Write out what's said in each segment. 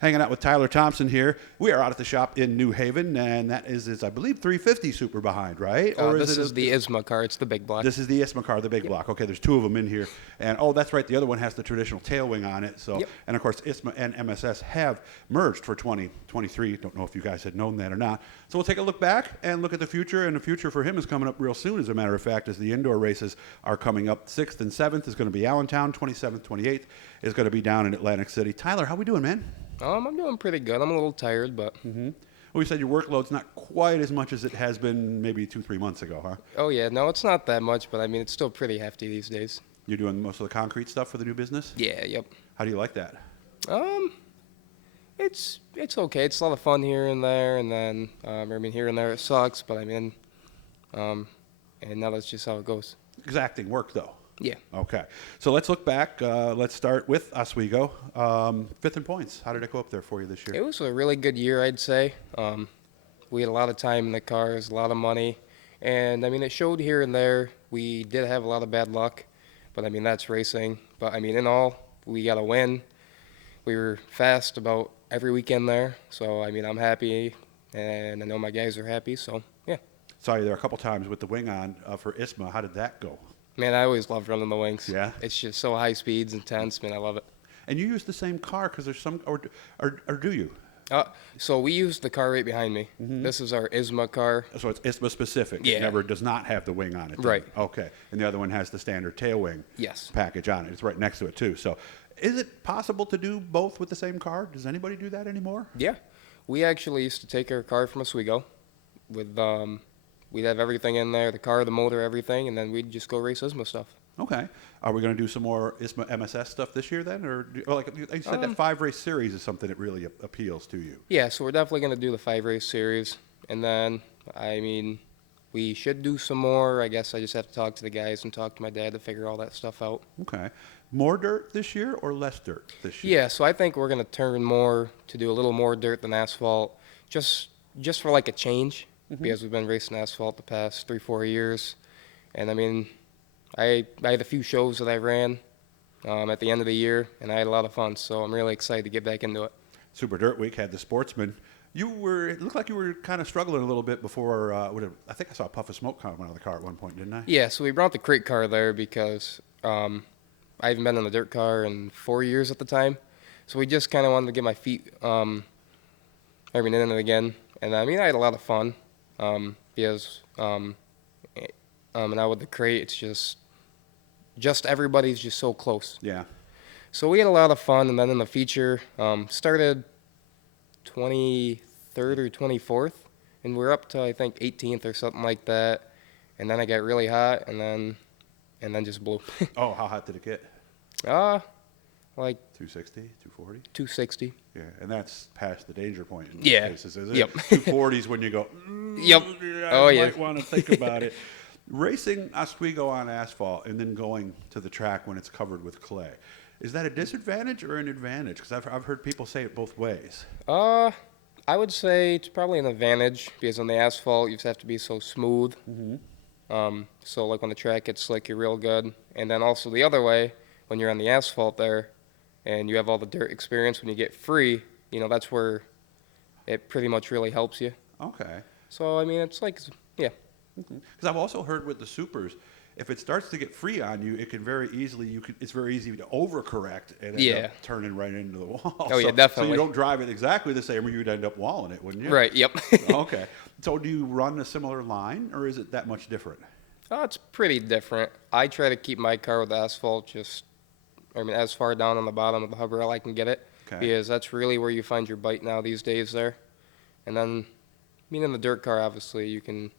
Hanging out with Tyler Thompson here. We are out at the shop in New Haven, and that is I believe, 350 Super behind, right? Or this is the ISMA car. It's the big block. This is the ISMA car, the big block. Okay, there's two of them in here. And, oh, that's right, the other one has the traditional tail wing on it. So, and, of course, ISMA and MSS have merged for 2023. Don't know if you guys had known that or not. So we'll take a look back and look at the future, and the future for him is coming up real soon, as a matter of fact, as the indoor races are coming up. 6th and 7th is going to be Allentown. 27th, 28th is going to be down in Atlantic City. Tyler, how we doing, man? I'm doing pretty good. I'm a little tired, but... Well, you said your workload's not quite as much as it has been maybe 2-3 months ago, huh? Oh, yeah. No, it's not that much, but, I mean, it's still pretty hefty these days. You're doing most of the concrete stuff for the new business? Yeah, yep. How do you like that? It's okay. It's a lot of fun here and there, and then, here and there it sucks, but, and now that's just how it goes. Exacting work, though. Yeah. Okay. So let's look back. Let's start with Oswego. 5th in points. How did it go up there for you this year? It was a really good year, I'd say. We had a lot of time in the cars, a lot of money. And, it showed here and there. We did have a lot of bad luck. But, that's racing. But, in all, we got a win. We were fast about every weekend there. So, I'm happy. And I know my guys are happy. So, yeah. Saw you there a couple times with the wing on for ISMA. How did that go? Man, I always loved running the wings. Yeah? It's just so high speeds, intense. Man, I love it. And you use the same car because there's some, or do you? So we use the car right behind me. This is our ISMA car. So it's ISMA specific. Yeah. It never does not have the wing on it. Right. Okay. And the other one has the standard tail wing package on it. It's right next to it, too. So is it possible to do both with the same car? Does anybody do that anymore? Yeah. We actually used to take our car from Oswego with, we'd have everything in there, the car, the motor, everything, and then we'd just go race ISMA stuff. Okay. Are we going to do some more ISMA MSS stuff this year then? Or like you said, that 5-race series is something that really appeals to you. Yeah, so we're definitely going to do the 5-race series. And then, we should do some more. I guess I just have to talk to the guys and talk to my dad to figure all that stuff out. Okay. More dirt this year or less dirt this year? Yeah, so I think we're going to turn more to do a little more dirt than asphalt, just for like a change, because we've been racing asphalt the past 3-4 years. And I had a few shows that I ran at the end of the year, and I had a lot of fun, so I'm really excited to get back into it. Super Dirt Week had the Sportsman. It looked like you were kind of struggling a little bit before, I think I saw a puff of smoke coming out of the car at one point, didn't I? Yeah, so we brought the crate car there because I haven't been in the dirt car in 4 years at the time. So we just kind of wanted to get my feet in it again. And I had a lot of fun because now with the crate, it's just everybody's just so close. Yeah. So we had a lot of fun, and then in the feature, started 23rd or 24th, and we're up to, I think, 18th or something like that. And then I got really hot, and then just blew. Oh, how hot did it get? Like 260, 240? 260. Yeah, and that's past the danger point in most cases, isn't Yep. it? 240s when you go, Yep. I might want to think about it. Racing Oswego on asphalt and then going to the track when it's covered with clay, is that a disadvantage or an advantage? Because I've heard people say it both ways. I would say it's probably an advantage because on the asphalt you just have to be so smooth. So like when the track gets slick, you're real good. And then also the other way, when you're on the asphalt there and you have all the dirt experience, when you get free, that's where it pretty much really helps you. Okay. So, it's like, yeah. Because I've also heard with the supers, if it starts to get free on you, it can very easily, it's very easy to overcorrect and end up turning right into the wall. Oh, yeah, definitely. So you don't drive it exactly the same, or you'd end up walling it, wouldn't you? Right, yep. Okay. So do you run a similar line, or is it that much different? Oh, it's pretty different. I try to keep my car with asphalt as far down on the bottom of the hub rail I can get it. Okay. Because that's really where you find your bite now these days there. And then, in the dirt car, obviously, you can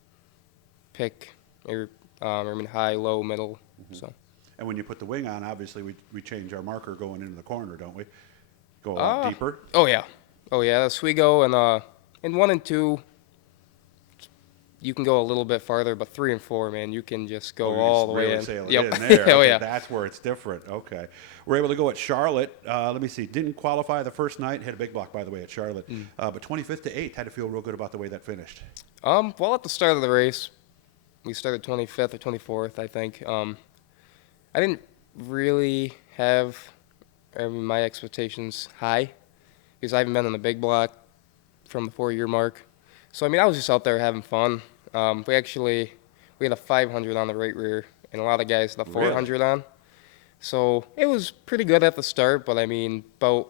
pick your high, low, middle. So. And when you put the wing on, obviously we change our marker going into the corner, don't we? Go a lot deeper. Oh yeah, the Oswego and in 1 and 2, you can go a little bit farther, but 3 and 4, man, you can just go all the way really in. Sail it in there. Oh Okay, yeah. That's where it's different. Okay. We're able to go at Charlotte. Let me see. Didn't qualify the first night. Had a big block, by the way, at Charlotte. But 25th to 8th, had to feel real good about the way that finished. Well, at the start of the race, we started 25th or 24th, I think. I didn't really have my expectations high because I haven't been in the big block from the 4-year mark. So, I mean, I was just out there having fun. We had a 500 on the right rear, and a lot of guys had the 400 on. So it was pretty good at the start, but I mean, about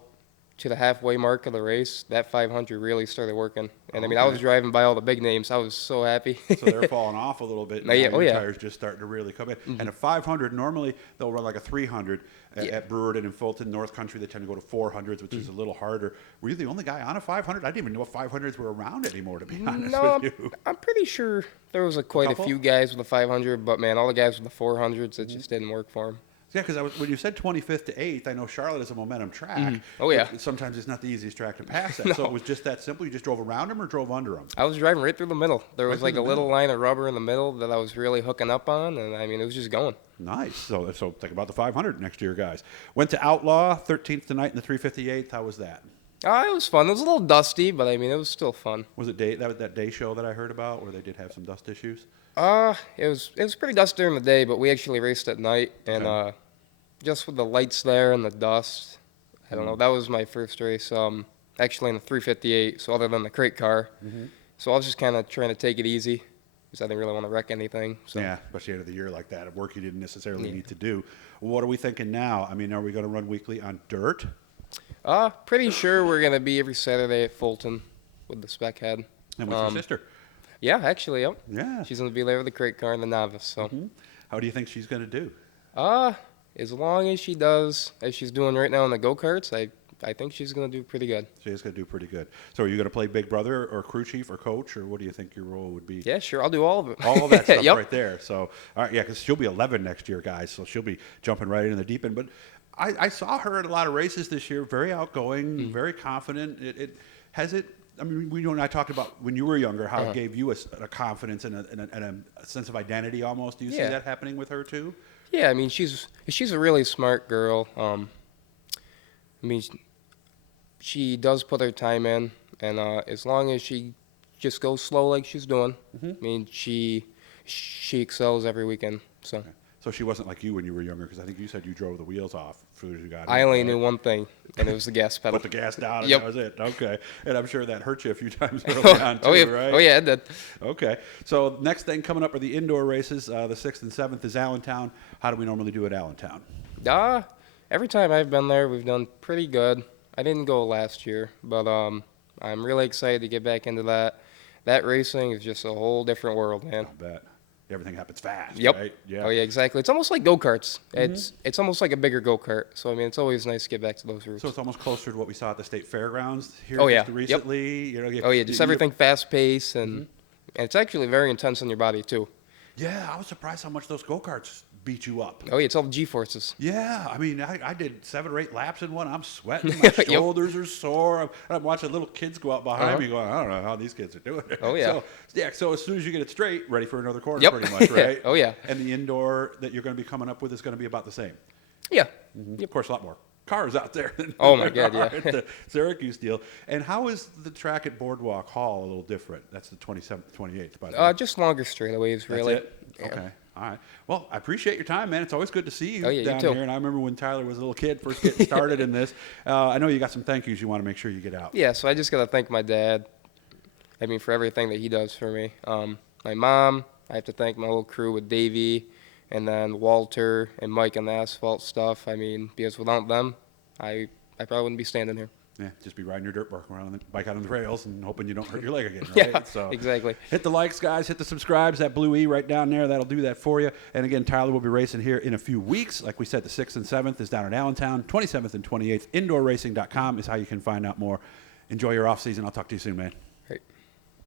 to the halfway mark of the race, that 500 really started working. And I mean, I was driving by all the big names. I was so happy. So they're falling off a little bit. Now your tires just starting to really come in. And a 500, normally they'll run like a 300 at Brewerton and Fulton, North Country. They tend to go to 400s, which is a little harder. Were you the only guy on a 500? I didn't even know if 500s were around anymore, to be honest with you. I'm pretty sure there was quite a few guys with a 500, but man, all the guys with the 400s, it just didn't work for them. Yeah, because when you said 25th to 8th, I know Charlotte is a momentum track. Oh, yeah. Sometimes it's not the easiest track to pass at. No. So it was just that simple? You just drove around them or drove under them? I was driving right through the middle. There was like a little middle. line of rubber in the middle that I was really hooking up on, and I mean, it was just going. Nice. So think about the 500 next year, guys. Went to Outlaw, 13th tonight in the 358th. How was that? It was fun. It was a little dusty, but I mean, it was still fun. Was it that day show that I heard about where they did have some dust issues? It was pretty dusty during the day, but we actually raced at night, and just with the lights there and the dust, I don't know. That was my first race, actually in the 358. So other than the crate car, so I was just kind of trying to take it easy because I didn't really want to wreck anything. So. Yeah, especially end of the year like that, work you didn't necessarily need to do. What are we thinking now? I mean, are we going to run weekly on dirt? Pretty sure we're gonna be every Saturday at Fulton with the spec head. And with your sister? Yeah, actually, yep. Yeah. She's gonna be there with the crate car and the novice. So. How do you think she's going to do? As long as she does as she's doing right now in the go-karts, I think she's going to do pretty good. She's going to do pretty good. So are you going to play big brother or crew chief or coach, or what do you think your role would be? Yeah, sure. I'll do all of it. All of that stuff right there. So, all right, yeah, because she'll be 11 next year, guys, so she'll be jumping right in the deep end. But I saw her at a lot of races this year, very outgoing, very confident. I mean, you and I talked about when you were younger, how it gave you a confidence and a sense of identity almost. Do you see that happening with her too? Yeah, I mean, she's a really smart girl. I mean, she does put her time in, and as long as she just goes slow like she's doing, I mean, she excels every weekend. So. Okay. So she wasn't like you when you were younger, because I think you said you drove the wheels off as soon as you got in. I only knew one thing, and it was the gas pedal. Put the gas down, and Yep. that was it. Okay. And I'm sure that hurt you a few times early on, too, right? Oh, yeah, it did. Okay. So next thing coming up are the indoor races. The 6th and 7th is Allentown. How do we normally do at Allentown? Every time I've been there, we've done pretty good. I didn't go last year, but I'm really excited to get back into that. That racing is just a whole different world, man. I bet. Everything happens fast, Yep. right? Yeah. Oh, yeah, exactly. It's almost like go-karts. It's almost like a bigger go-kart. So, I mean, it's always nice to get back to those roots. So it's almost closer to what we saw at the state fairgrounds here just Yep. recently. You know, Just everything fast-paced, and it's actually very intense on your body, too. Yeah, I was surprised how much those go-karts beat you up. Oh, yeah, it's all G-forces. Yeah, I mean, I did 7 or 8 laps in one. I'm sweating. My shoulders are sore. I'm watching little kids go out behind me going, I don't know how these kids are doing it. Oh, yeah. So as soon as you get it straight, ready for another corner pretty much, right? Oh, yeah. And the indoor that you're going to be coming up with is going to be about the same. Yeah. Of course, a lot more cars out there than Oh, my there God, yeah. are at the Syracuse deal. And how is the track at Boardwalk Hall a little different? That's the 27th, 28th, by the way. Just longer straightaways, really. That's it? Yeah. Okay. All right. Well, I appreciate your time, man. It's always good to see you Oh, yeah, you down too. here. And I remember when Tyler was a little kid first getting started in this. I know you got some thank yous you want to make sure you get out. Yeah, so I just got to thank my dad, I mean, for everything that he does for me. My mom, I have to thank my whole crew with Davey, and then Walter and Mike on the asphalt stuff. I mean, because without them, I probably wouldn't be standing here. Yeah, just be riding your dirt bike out on the trails and hoping you don't hurt your leg again, right? Yeah, So exactly. hit the likes, guys. Hit the subscribes. That blue E right down there, that'll do that for you. And again, Tyler will be racing here in a few weeks. Like we said, the 6th and 7th is down in Allentown. 27th and 28th, indoorracing.com is how you can find out more. Enjoy your off season. I'll talk to you soon, man.